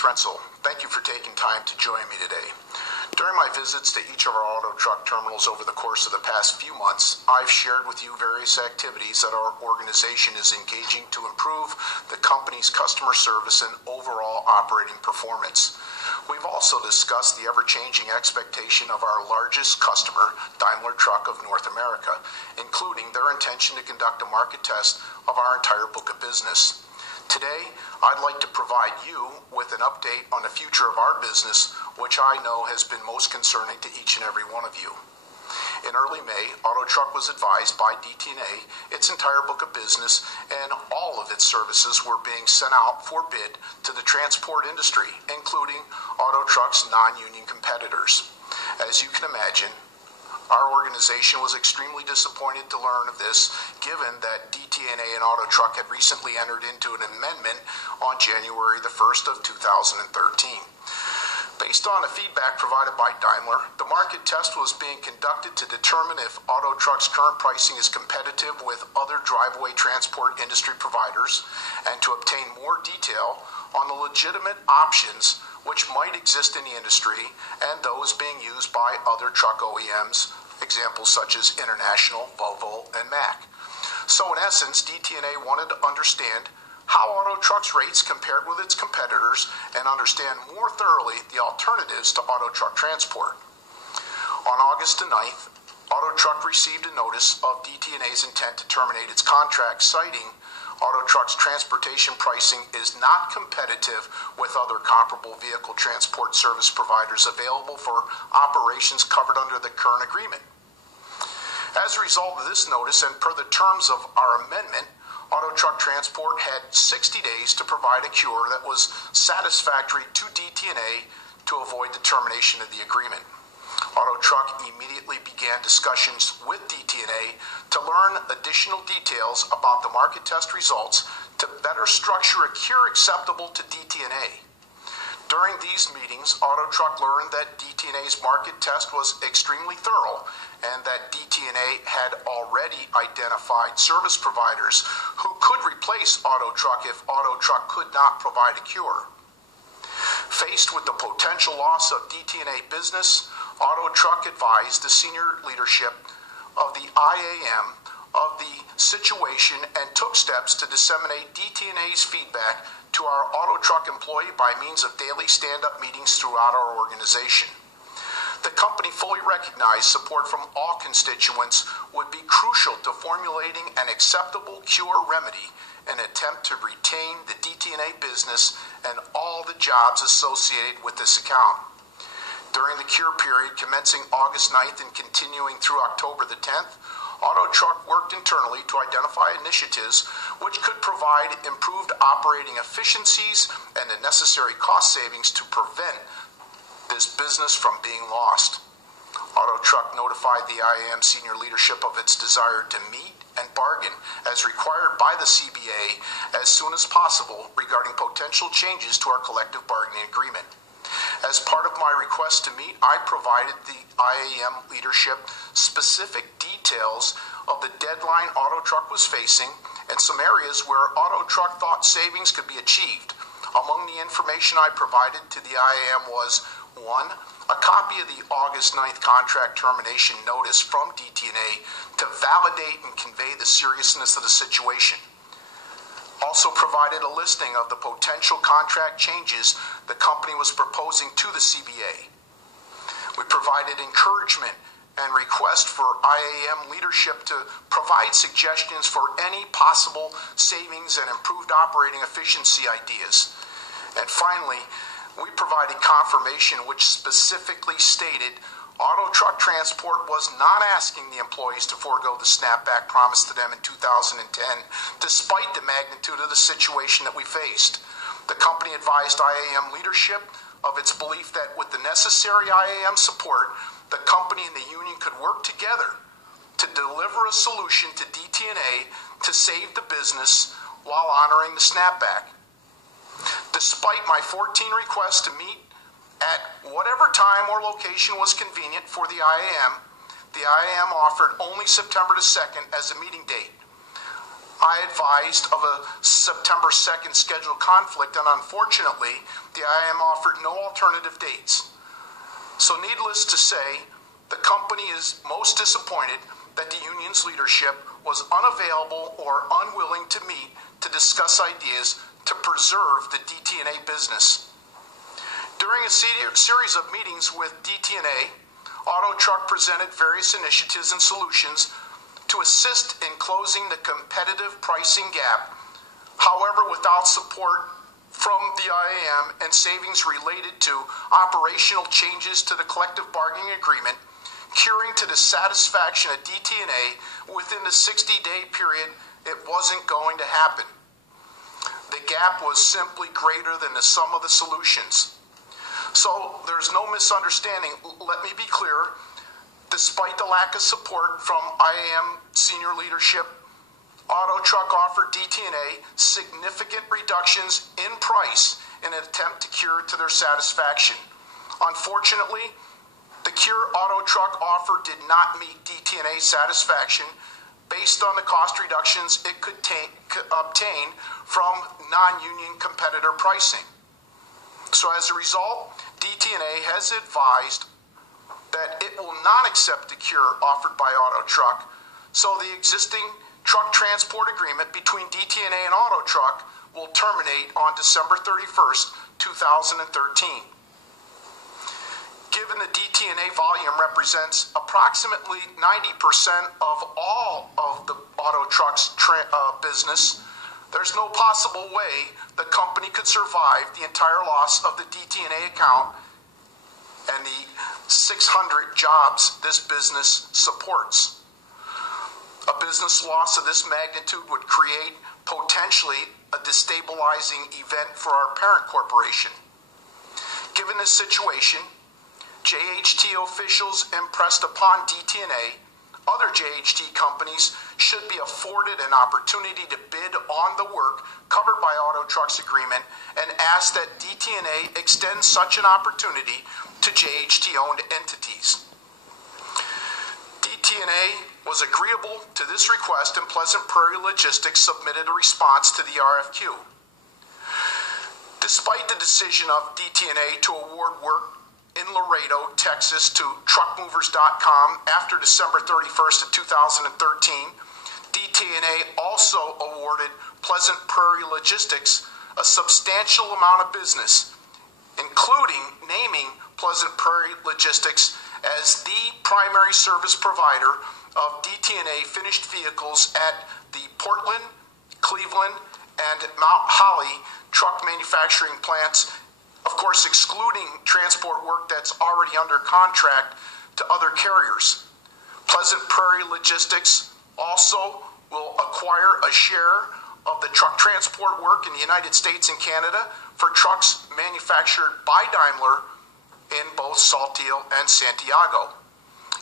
Keith Rensel. Thank you for taking time to join me today. During my visits to each of our auto truck terminals over the course of the past few months, I've shared with you various activities that our organization is engaging to improve the company's customer service and overall operating performance. We've also discussed the ever-changing expectation of our largest customer, Daimler Truck of North America, including their intention to conduct a market test of our entire book of business. Today, I'd like to provide you with an update on the future of our business, which I know has been most concerning to each and every one of you. In early May, Auto Truck was advised by DT&A its entire book of business and all of its services were being sent out for bid to the transport industry, including Auto Truck's non-union competitors. As you can imagine, our organization was extremely disappointed to learn of this, given that DT&A and Auto Truck had recently entered into an amendment on January the 1st of 2013. Based on the feedback provided by Daimler, the market test was being conducted to determine if Auto Truck's current pricing is competitive with other driveway transport industry providers and to obtain more detail on the legitimate options which might exist in the industry and those being used by other truck OEMs, examples such as International, Volvo, and Mack. So in essence, DT&A wanted to understand how Auto Truck's rates compared with its competitors and understand more thoroughly the alternatives to Auto Truck transport. On August the 9th, Auto Truck received a notice of DT&A's intent to terminate its contract, citing Auto Truck's transportation pricing is not competitive with other comparable vehicle transport service providers available for operations covered under the current agreement. As a result of this notice and per the terms of our amendment, Auto Truck Transport had 60 days to provide a cure that was satisfactory to DT&A to avoid the termination of the agreement. Auto Truck immediately began discussions with DT&A to learn additional details about the market test results to better structure a cure acceptable to DT&A. During these meetings, Auto Truck learned that DT&A's market test was extremely thorough and that DT&A had already identified service providers who could replace Auto Truck if Auto Truck could not provide a cure. Faced with the potential loss of DT&A business, Auto Truck advised the senior leadership of the IAM of the situation and took steps to disseminate DT&A's feedback to our Auto Truck employee by means of daily stand-up meetings throughout our organization. The company fully recognized support from all constituents would be crucial to formulating an acceptable cure remedy in an attempt to retain the DT&A business and all the jobs associated with this account. During the cure period commencing August 9th and continuing through October the 10th, Auto Truck worked internally to identify initiatives which could provide improved operating efficiencies and the necessary cost savings to prevent this business from being lost. Auto Truck notified the IAM senior leadership of its desire to meet and bargain as required by the CBA as soon as possible regarding potential changes to our collective bargaining agreement. As part of my request to meet, I provided the IAM leadership specific details of the deadline Auto Truck was facing and some areas where Auto Truck thought savings could be achieved. Among the information I provided to the IAM was 1. A copy of the August 9th contract termination notice from DT&A to validate and convey the seriousness of the situation. Also provided a listing of the potential contract changes the company was proposing to the CBA. We provided encouragement and request for IAM leadership to provide suggestions for any possible savings and improved operating efficiency ideas. And finally, we provided confirmation which specifically stated Auto Truck Transport was not asking the employees to forego the snapback promised to them in 2010, despite the magnitude of the situation that we faced. The company advised IAM leadership of its belief that with the necessary IAM support, the company and the union could work together to deliver a solution to DT&A to save the business while honoring the snapback. Despite my 14 requests to meet at whatever time or location was convenient for the IAM offered only September the 2nd as a meeting date. I advised of a September 2nd scheduled conflict, and unfortunately, the IAM offered no alternative dates. So needless to say, the company is most disappointed that the union's leadership was unavailable or unwilling to meet to discuss ideas to preserve the DT&A business. During a series of meetings with DT&A, Auto Truck presented various initiatives and solutions to assist in closing the competitive pricing gap, however, without support from the IAM and savings related to operational changes to the collective bargaining agreement, curing to the satisfaction of DT&A within the 60-day period, it wasn't going to happen. The gap was simply greater than the sum of the solutions. So there's no misunderstanding. Let me be clear. Despite the lack of support from IAM senior leadership, Auto Truck offered DT&A significant reductions in price in an attempt to cure to their satisfaction. Unfortunately, the cure Auto Truck offer did not meet DT&A's satisfaction based on the cost reductions it could obtain from non-union competitor pricing. So as a result, DT&A has advised that it will not accept the cure offered by Auto Truck, so the existing truck transport agreement between DT&A and Auto Truck will terminate on December 31st, 2013. Given the DT&A volume represents approximately 90% of all of the Auto Truck's business, there's no possible way the company could survive the entire loss of the DT&A account and the 600 jobs this business supports. A business loss of this magnitude would create potentially a destabilizing event for our parent corporation. Given this situation, JHT officials impressed upon DT&A other JHT companies should be afforded an opportunity to bid on the work covered by Auto Truck's agreement and asked that DT&A extend such an opportunity to JHT-owned entities. DT&A was agreeable to this request, and Pleasant Prairie Logistics submitted a response to the RFQ. Despite the decision of DT&A to award work in Laredo, Texas to truckmovers.com after December 31st of 2013, DT&A also awarded Pleasant Prairie Logistics a substantial amount of business, including naming Pleasant Prairie Logistics as the primary service provider of DT&A finished vehicles at the Portland, Cleveland, and Mount Holly truck manufacturing plants, of course excluding transport work that's already under contract to other carriers. Pleasant Prairie Logistics also will acquire a share of the truck transport work in the United States and Canada for trucks manufactured by Daimler in both Saltillo and Santiago.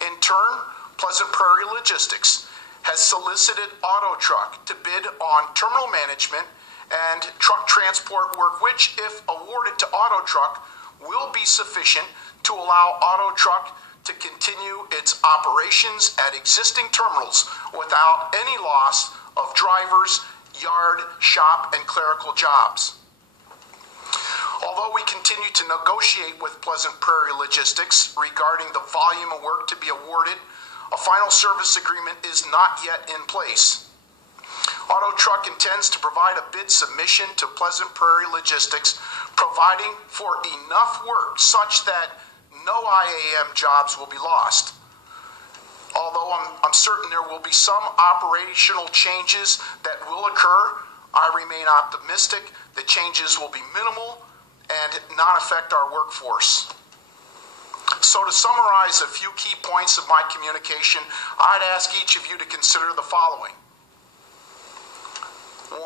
In turn, Pleasant Prairie Logistics has solicited Auto Truck to bid on terminal management and truck transport work, which, if awarded to Auto Truck, will be sufficient to allow Auto Truck to continue its operations at existing terminals without any loss of drivers, yard, shop, and clerical jobs. Although we continue to negotiate with Pleasant Prairie Logistics regarding the volume of work to be awarded, a final service agreement is not yet in place. Auto Truck intends to provide a bid submission to Pleasant Prairie Logistics, providing for enough work such that no IAM jobs will be lost. Although I'm certain there will be some operational changes that will occur, I remain optimistic the changes will be minimal and not affect our workforce. So to summarize a few key points of my communication, I'd ask each of you to consider the following. 1.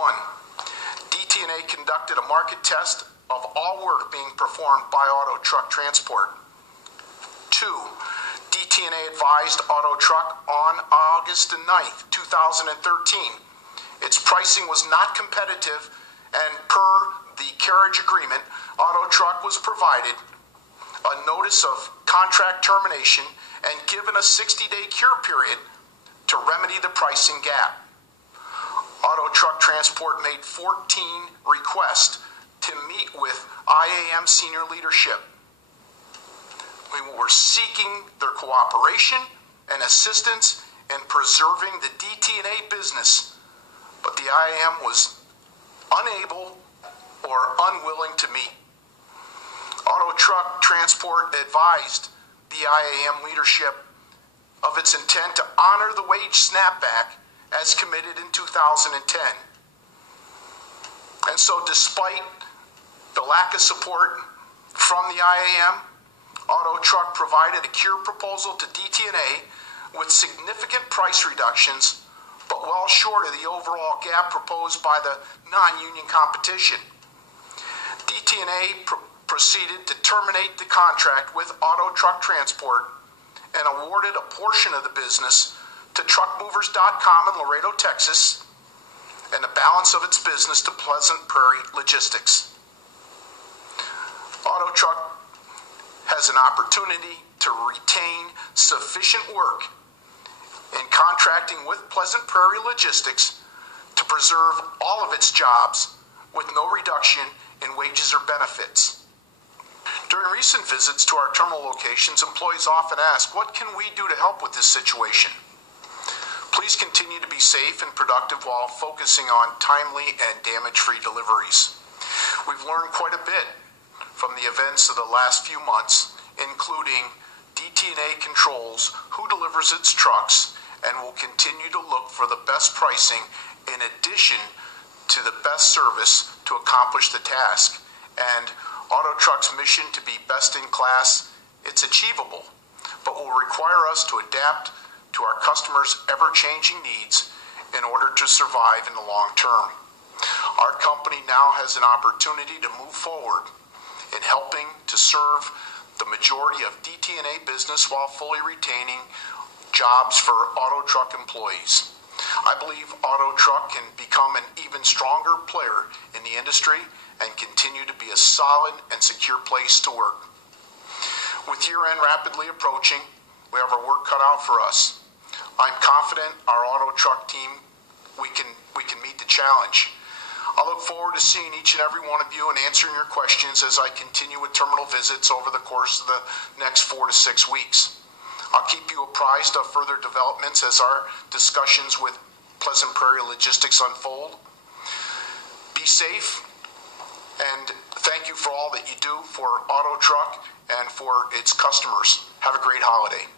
DT&A conducted a market test of all work being performed by Auto Truck Transport. 2. DT&A advised Auto Truck on August 9th, 2013. Its pricing was not competitive, and per the carriage agreement, Auto Truck was provided a notice of contract termination and given a 60-day cure period to remedy the pricing gap. Auto Truck Transport made 14 requests to meet with IAM senior leadership. We were seeking their cooperation and assistance in preserving the DT&A business, but the IAM was unable or unwilling to meet. Auto Truck Transport advised the IAM leadership of its intent to honor the wage snapback as committed in 2010. And so despite the lack of support from the IAM, Auto Truck provided a cure proposal to DT&A with significant price reductions, but well short of the overall gap proposed by the non-union competition. DT&A proceeded to terminate the contract with Auto Truck Transport and awarded a portion of the business to truckmovers.com in Laredo, Texas, and the balance of its business to Pleasant Prairie Logistics. Auto Truck has an opportunity to retain sufficient work in contracting with Pleasant Prairie Logistics to preserve all of its jobs with no reduction in wages or benefits. During recent visits to our terminal locations, employees often ask, what can we do to help with this situation? Please continue to be safe and productive while focusing on timely and damage-free deliveries. We've learned quite a bit from the events of the last few months, including DT&A controls who delivers its trucks and will continue to look for the best pricing in addition to the best service to accomplish the task. And Auto Truck's mission to be best in class, it's achievable, but will require us to adapt to our customers' ever-changing needs in order to survive in the long term. Our company now has an opportunity to move forward in helping to serve the majority of DT&A business while fully retaining jobs for Auto Truck employees. I believe Auto Truck can become an even stronger player in the industry and continue to be a solid and secure place to work. With year-end rapidly approaching, we have our work cut out for us. I'm confident our Auto Truck team, we can meet the challenge. I look forward to seeing each and every one of you and answering your questions as I continue with terminal visits over the course of the next 4 to 6 weeks. I'll keep you apprised of further developments as our discussions with Pleasant Prairie Logistics unfold. Be safe, and thank you for all that you do for Auto Truck and for its customers. Have a great holiday.